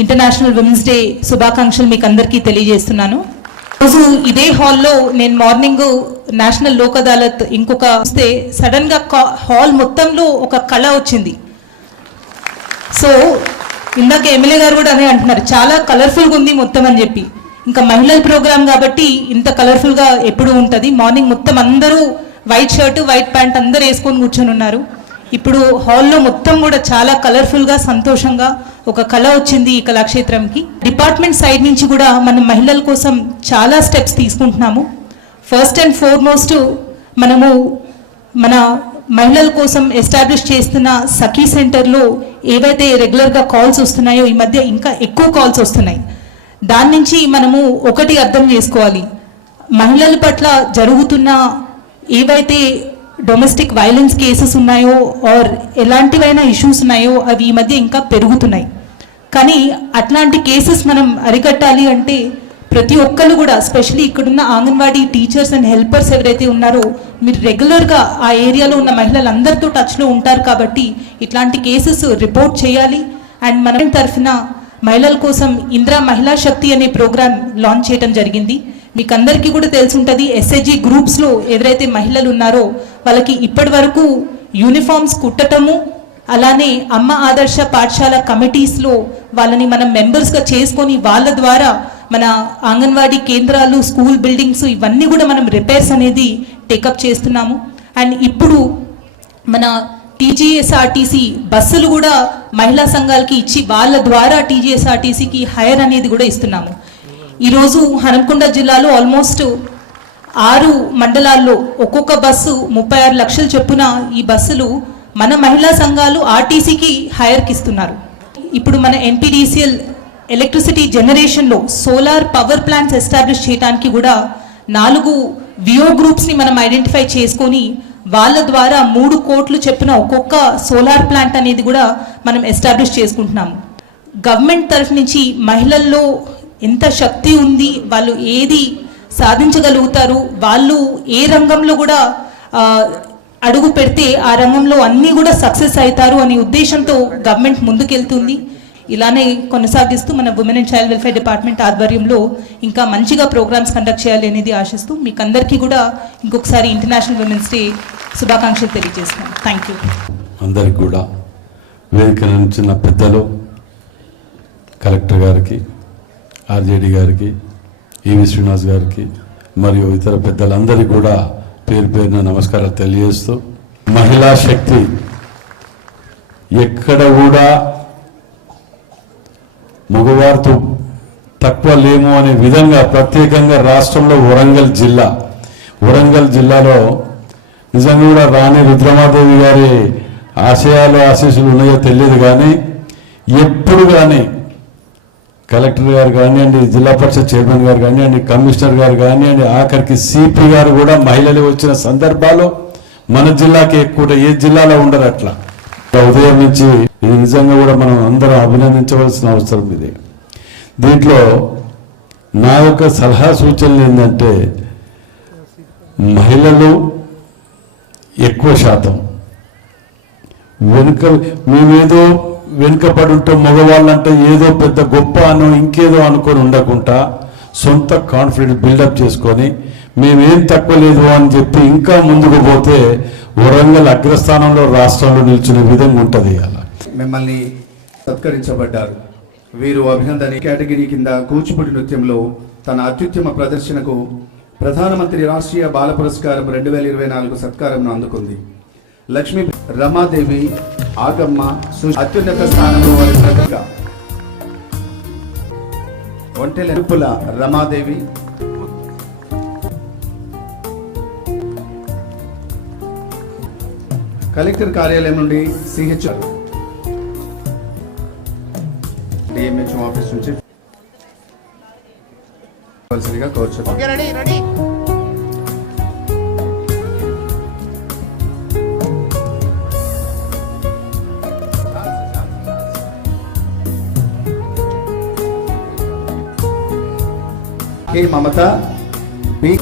International women's day శుభాకాంక్షలు మీకు అందరికీ తెలియజేస్తున్నాను. రోజు ఇదే హాల్లో నేను మార్నింగ్ నేషనల్ లోక్ అదాలత్ ఇంకొక వస్తే సడన్గా హాల్ మొత్తంలో ఒక కళ వచ్చింది. సో ఇందాక ఎమ్మెల్యే గారు కూడా అదే అంటున్నారు, చాలా కలర్ఫుల్గా ఉంది మొత్తం అని చెప్పి. ఇంకా మహిళల ప్రోగ్రామ్ కాబట్టి ఇంత కలర్ఫుల్గా ఎప్పుడు ఉంటుంది. మార్నింగ్ మొత్తం అందరూ వైట్ షర్ట్ వైట్ ప్యాంట్ అందరూ వేసుకొని కూర్చొని ఉన్నారు. ఇప్పుడు హాల్లో మొత్తం కూడా చాలా కలర్ఫుల్గా సంతోషంగా ఒక కళ వచ్చింది ఈ కళాక్షేత్రంకి. డిపార్ట్మెంట్ సైడ్ నుంచి కూడా మనం మహిళల కోసం చాలా స్టెప్స్ తీసుకుంటున్నాము. ఫస్ట్ అండ్ ఫార్మోస్ట్ మనము మన మహిళల కోసం ఎస్టాబ్లిష్ చేస్తున్న సఖీ సెంటర్లో ఏవైతే రెగ్యులర్గా కాల్స్ వస్తున్నాయో ఈ మధ్య ఇంకా ఎక్కువ కాల్స్ వస్తున్నాయి. దాని నుంచి మనము ఒకటి అర్థం చేసుకోవాలి, మహిళల పట్ల జరుగుతున్న ఏవైతే డొమెస్టిక్ వైలెన్స్ కేసెస్ ఉన్నాయో ఆర్ ఎలాంటివైనా ఇష్యూస్ ఉన్నాయో అవి ఈ మధ్య ఇంకా పెరుగుతున్నాయి. కానీ అట్లాంటి కేసెస్ మనం అరికట్టాలి అంటే ప్రతి ఒక్కరు కూడా, స్పెషల్లీ ఇక్కడున్న ఆంగన్వాడీ టీచర్స్ అండ్ హెల్పర్స్ ఎవరైతే ఉన్నారో మీరు రెగ్యులర్గా ఆ ఏరియాలో ఉన్న మహిళలందరితో టచ్లో ఉంటారు కాబట్టి ఇట్లాంటి కేసెస్ రిపోర్ట్ చేయాలి. అండ్ మన తరఫున మహిళల కోసం ఇందిరా మహిళా శక్తి అనే ప్రోగ్రామ్ లాంచ్ చేయడం జరిగింది. మీకు అందరికీ కూడా తెలిసి ఉంటుంది, ఎస్హెచ్జి గ్రూప్స్లో ఎవరైతే మహిళలు ఉన్నారో వాళ్ళకి ఇప్పటి వరకు యూనిఫామ్స్ కుట్టటము, అలానే అమ్మ ఆదర్శ పాఠశాల కమిటీస్లో వాళ్ళని మనం మెంబర్స్గా చేసుకొని వాళ్ళ ద్వారా మన అంగన్వాడీ కేంద్రాలు, స్కూల్ బిల్డింగ్స్ ఇవన్నీ కూడా మనం రిపేర్స్ అనేది టేకప్ చేస్తున్నాము. అండ్ ఇప్పుడు మన టీజీఎస్ఆర్టీసీ బస్సులు కూడా మహిళా సంఘాలకి ఇచ్చి వాళ్ళ ద్వారా టీజీఎస్ఆర్టీసీకి హైర్ అనేది కూడా ఇస్తున్నాము. ఈరోజు హనుమకొండ జిల్లాలో ఆల్మోస్ట్ 6 మండలాల్లో ఒక్కొక్క బస్సు 36 లక్షలు చొప్పున ఈ బస్సులు మన మహిళా సంఘాలు ఆర్టీసీకి హైర్కి ఇస్తున్నారు. ఇప్పుడు మన ఎన్పీడీసీఎల్ ఎలక్ట్రిసిటీ జనరేషన్లో సోలార్ పవర్ ప్లాంట్స్ ఎస్టాబ్లిష్ చేయడానికి కూడా 4 వియో గ్రూప్స్ని మనం ఐడెంటిఫై చేసుకొని వాళ్ళ ద్వారా 3 కోట్లు చెప్పిన ఒక్కొక్క సోలార్ ప్లాంట్ అనేది కూడా మనం ఎస్టాబ్లిష్ చేసుకుంటున్నాము. గవర్నమెంట్ తరఫు నుంచి మహిళల్లో ఎంత శక్తి ఉంది, వాళ్ళు ఏది సాధించగలుగుతారు, వాళ్ళు ఏ రంగంలో కూడా అడుగు పెడితే ఆ రంగంలో అన్నీ కూడా సక్సెస్ అవుతారు అనే ఉద్దేశంతో గవర్నమెంట్ ముందుకెళ్తుంది. ఇలానే కొనసాగిస్తూ మన women and child welfare department ఆధ్వర్యంలో ఇంకా మంచిగా ప్రోగ్రామ్స్ కండక్ట్ చేయాలి అనేది ఆశిస్తూ మీకు అందరికీ కూడా ఇంకొకసారి ఇంటర్నేషనల్ విమెన్స్ డే శుభాకాంక్షలు తెలియజేస్తున్నాను. Thank you. అందరికి కూడా వేదిక నుంచి పెద్దలు, కలెక్టర్ గారికి, ఆర్జేడి గారికి, ఈవి శ్రీనివాస్ గారికి మరియు ఇతర పెద్దలందరికీ కూడా పేరు పేరున నమస్కారాలు తెలియజేస్తూ, మహిళా శక్తి ఎక్కడ కూడా మగవారితో తక్కువ లేము అనే విధంగా ప్రత్యేకంగా రాష్ట్రంలో వరంగల్ జిల్లాలో నిజంగా కూడా రాణి రుద్రమాదేవి గారి ఆశీస్సులు ఉన్నాయో తెలియదు, కానీ ఎప్పుడు కానీ కలెక్టర్ గారు కానివ్వండి, జిల్లా పరిషత్ చైర్మన్ గారు కానివ్వండి, కమిషనర్ గారు కానివ్వండి, ఆఖరికి సిపి గారు కూడా మహిళలు వచ్చిన సందర్భాలు మన జిల్లాకి ఎక్కువ ఏ జిల్లాలో ఉండరు. అట్లా ఉదయం నుంచి ఇది నిజంగా కూడా మనం అందరం అభినందించవలసిన అవసరం ఇది. దీంట్లో నా యొక్క సలహా సూచనలు ఏంటంటే, మహిళలు ఎక్కువ శాతం మేమేదో వెనుకబడి ఉంటే మగవాళ్ళంటే ఏదో పెద్ద గొప్ప అనో ఇంకేదో అనుకొని ఉండకుండా సొంత కాన్ఫిడెన్స్ బిల్డప్ చేసుకొని మేమేం తక్కువ లేదు అని చెప్పి ఇంకా ముందుకు పోతే వరంగల్ అగ్రస్థానంలో రాష్ట్రంలో నిల్చునే విధంగా ఉంటుంది. అలా మిమ్మల్ని సత్కరించబడ్డారు. వీరు అభినందన కేటగిరీ కింద కూచిపూడి నృత్యంలో తన అత్యుత్తమ ప్రదర్శనకు ప్రధానమంత్రి రాష్ట్రీయ బాల పురస్కారం 2024 సత్కారం అందుకుంది. లక్ష్మీ రమాదేవి ఆగమ్మ అత్యున్నత స్థానంలో వారి ప్రతిగా ఒంటెల రమాదేవి, కలెక్టర్ కార్యాలయం నుండి సిహెచ్ డిఎంహెచ్ ఆఫీస్ నుంచి కోరుచున్నాను. మమత బి